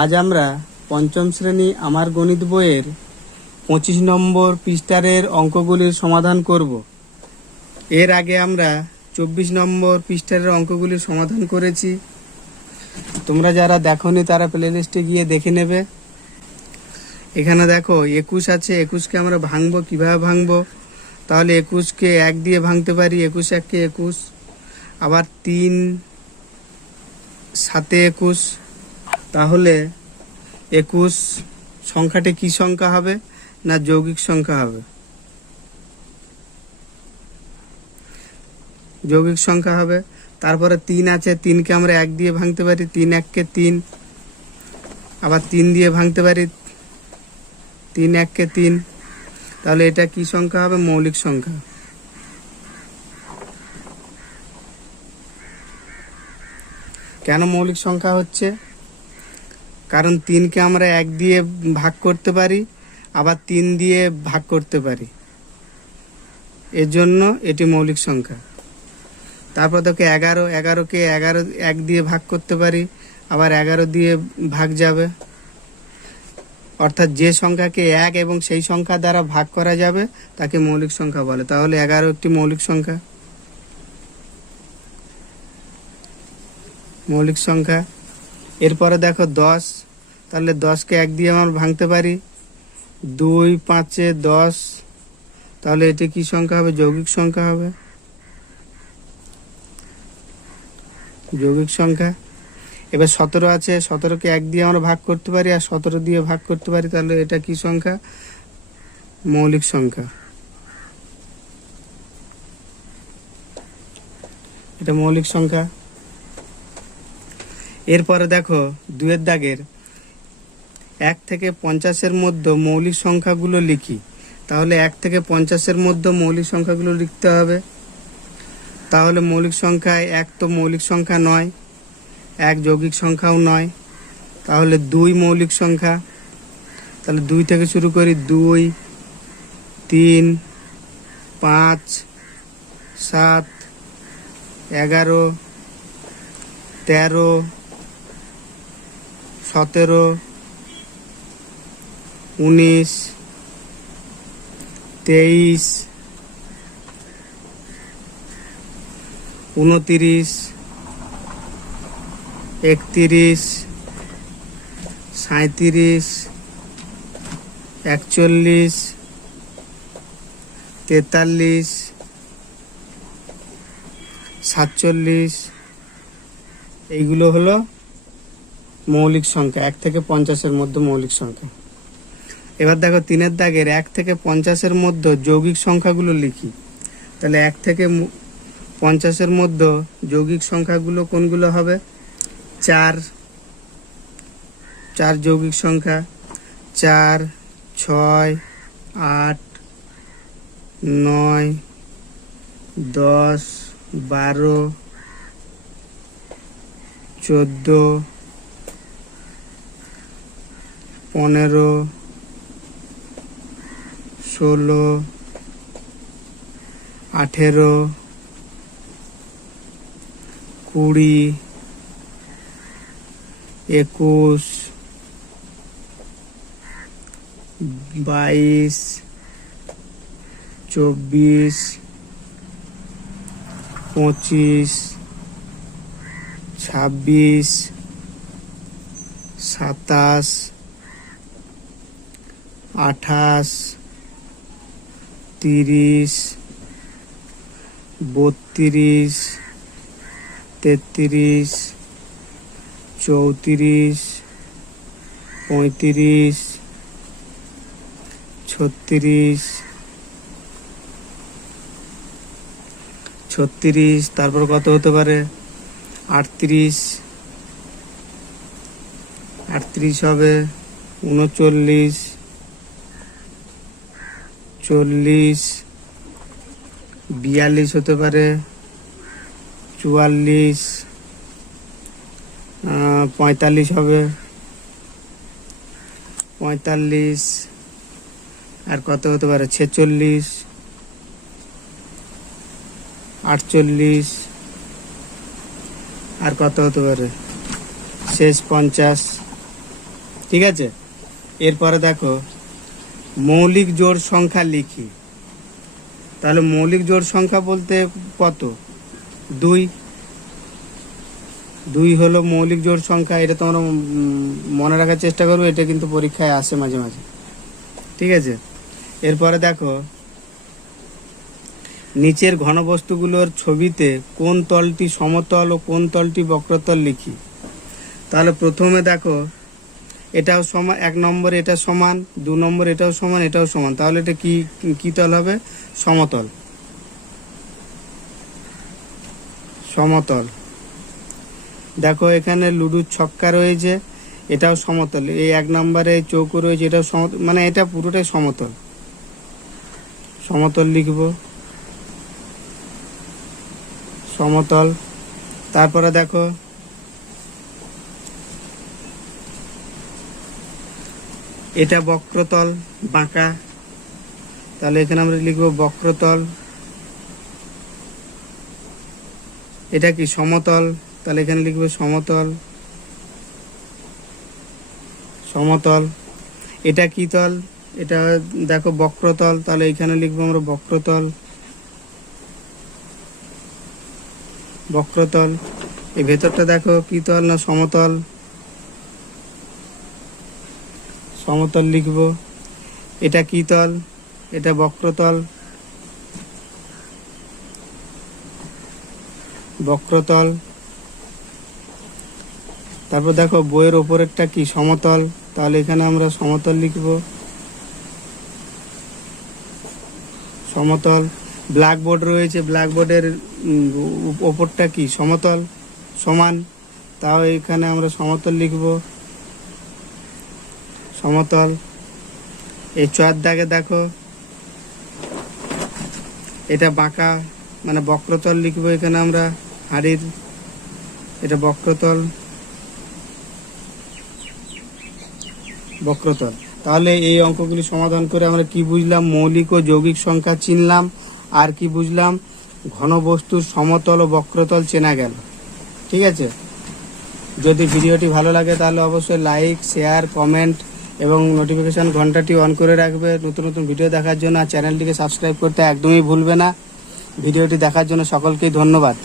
আজ আমরা পঞ্চম শ্রেণী আমার গণিত বইয়ের 25 নম্বর পৃষ্ঠার অঙ্কগুলির সমাধান করব। এর আগে আমরা 24 নম্বর পৃষ্ঠার অঙ্কগুলির সমাধান করেছি। তোমরা যারা দেখোনি তারা প্লেলিস্টে গিয়ে দেখে নেবে। এখানে দেখো 21 আছে, 21কে আমরা ভাঙবো। কিভাবে ভাঙবো? তাহলে 21কে 1 দিয়ে ভাঙতে পারি, 21 1 21। আবার 3 7 21। তাহলে 21 সংখ্যাটি কি সংখ্যা হবে? না যৌগিক সংখ্যা হবে। যৌগিক সংখ্যা হবে। তারপরে 3 আছে, 3কে আমরা 1 দিয়ে ভাঙতে পারি, 3 1 3। আবার 3 দিয়ে ভাঙতে পারি, 3 1 3। তাহলে এটা কি সংখ্যা হবে? মৌলিক সংখ্যা। কেন মৌলিক সংখ্যা হচ্ছে? কারণ 3কে আমরা 1 দিয়ে ভাগ করতে পারি, আবার 3 দিয়ে ভাগ করতে পারি, এর জন্য এটি মৌলিক সংখ্যা। তারপর দেখো 11, 11কে 11 1 দিয়ে ভাগ করতে পারি, আবার 11 দিয়ে ভাগ যাবে। অর্থাৎ যে সংখ্যাকে 1 এবং সেই সংখ্যা দ্বারা ভাগ করা যাবে তাকে মৌলিক সংখ্যা বলে। তাহলে 11 একটি মৌলিক সংখ্যা। মৌলিক সংখ্যা। এরপরে দেখো 10, তাহলে 10কে 1 দিয়ে আমরা ভাঙতে পারি, 2 5 10। তাহলে এটি কি সংখ্যা হবে? যৌগিক সংখ্যা হবে। যৌগিক সংখ্যা। এবার 17 আছে, 17কে 1 দিয়ে আমরা ভাগ করতে পারি আর 17 দিয়ে ভাগ করতে পারি, তাহলে এটা কি সংখ্যা? মৌলিক সংখ্যা। এটা মৌলিক সংখ্যা। এরপরে দেখো 2 দাগের 1 থেকে 50-এর মধ্যে মৌলিক সংখ্যাগুলো লিখি। তাহলে 1 থেকে 50-এর মধ্যে মৌলিক সংখ্যাগুলো লিখতে হবে। তাহলে মৌলিক সংখ্যায় 1 তো মৌলিক সংখ্যা নয়, 1 যৌগিক সংখ্যাও নয়। তাহলে 2 মৌলিক সংখ্যা। তাহলে 2 থেকে শুরু করি, 2 3 5 7 11 13 17 19 23 29 31 37 41 43 47। এইগুলো হলো মৌলিক সংখ্যা, 1 থেকে 50-এর মধ্যে মৌলিক সংখ্যা। এবার দেখো 3 দাগের 1 থেকে 50-এর মধ্যে যৌগিক সংখ্যাগুলো লিখি। তাহলে 1 থেকে 50-এর মধ্যে যৌগিক সংখ্যাগুলো কোনগুলো হবে? 4 যৌগিক সংখ্যা। 4 6 8 9 10 12 14 15 16 18 20 21 22 24 25 26 27 28 30 32 33 34 35 36। তারপর কত হতে পারে? 38 হবে, 39 40 42 হতে পারে, 44 45 হবে, 45। আর কত হতে পারে? 46 48। আর কত হতে পারে? শেষ 50। ঠিক আছে। এরপরে দেখো মৌলিক জোড় সংখ্যা লিখি। তাহলে মৌলিক জোড় সংখ্যা বলতে কত? 2। 2 হলো মৌলিক জোড় সংখ্যা। এটা তোমরা মনে রাখার চেষ্টা করবে, এটা কিন্তু পরীক্ষায় আসে মাঝে মাঝে। ঠিক আছে। এরপরে দেখো নিচের ঘনবস্তুগুলোর ছবিতে কোন তলটি সমতল ও কোন তলটি বক্রতল লিখি। তাহলে প্রথমে দেখো এটাও সমান, 1 নম্বর এটা সমান, 2 নম্বর এটাও সমান, এটাও সমান। তাহলে এটা কি তল হবে? সমতল। সমতল। দেখো এখানে লুডুর ছক্কা রয়েছে, এটাও সমতল। এই 1 নম্বরে চৌকো রয়েছে, এটাও সমতল, মানে এটা পুরোটাই সমতল। সমতল লিখব, সমতল। তারপরে দেখো এটা বক্রতল, বাঁকা। তাহলে এখানে আমরা লিখব বক্রতল। এটা কি? সমতল। তাহলে এখানে লিখব সমতল। সমতল। এটা কি তল? এটা দেখো বক্রতল। তাহলে এখানে লিখবো আমরা বক্রতল। বক্রতল। এই ভেতরটা দেখো কি তল? না সমতল। সমতল লিখব। এটা কি তল? এটা বক্রতল। বক্রতল। তারপর দেখো বইয়ের ওপরেরটা কি? সমতল। তাহলে এখানে আমরা সমতল লিখব। সমতল। ব্ল্যাকবোর্ড রয়েছে, ব্ল্যাকবোর্ডের ওপরটা কি? সমতল, সমান। তাও এখানে আমরা সমতল লিখব, সমতল। এই চয়ের দাগে দেখো এটা বাঁকা, মানে বক্রতল লিখব এখানে আমরা। হাড়ির এটা বক্রতল। বক্রতল। তাহলে এই অঙ্কগুলি সমাধান করে আমরা কি বুঝলাম? মৌলিক ও যৌগিক সংখ্যা চিনলাম, আর কি বুঝলাম? ঘনবস্তুর সমতল ও বক্রতল চেনা গেল। ঠিক আছে। যদি ভিডিওটি ভালো লাগে তাহলে অবশ্যই লাইক, শেয়ার, কমেন্ট এবং নোটিফিকেশন ঘন্টাটি অন করে রাখবে নতুন নতুন ভিডিও দেখার জন্য। আর চ্যানেলটিকে সাবস্ক্রাইব করতে একদমই ভুলবে না। ভিডিওটি দেখার জন্য সকলকেই ধন্যবাদ।